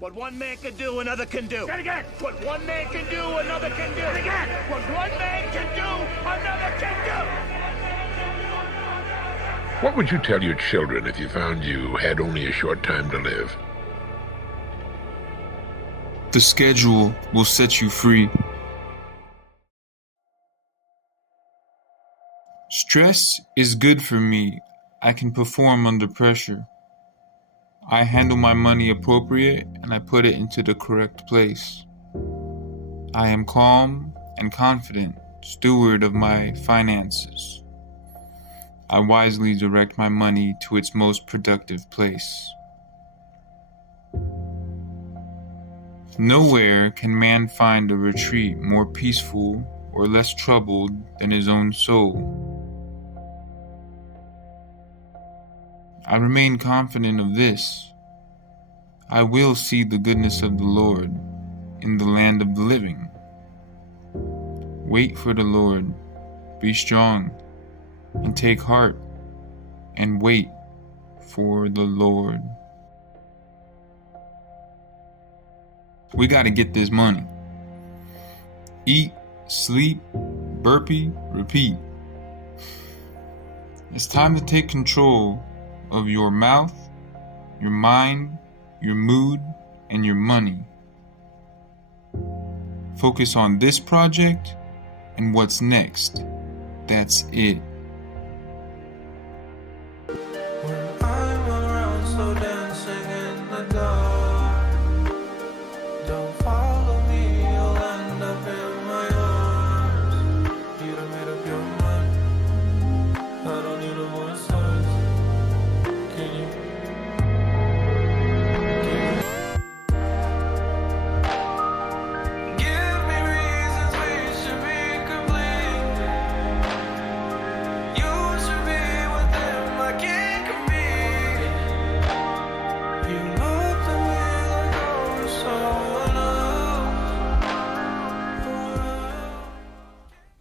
What one man can do, another can do. Say it again. What one man can do, another can do. Say it again. What one man can do, another can do. What would you tell your children if you found you had only a short time to live? The schedule will set you free. Stress is good for me. I can perform under pressure. I handle my money appropriate and I put it into the correct place. I am calm and confident steward of my finances. I wisely direct my money to its most productive place. Nowhere can man find a retreat more peaceful or less troubled than his own soul. I remain confident of this. I will see the goodness of the Lord in the land of the living. Wait for the Lord, be strong, and take heart, and wait for the Lord. We gotta get this money. Eat, sleep, burpee, repeat. It's time to take control of your mouth, your mind, your mood, and your money. Focus on this project and what's next. That's it.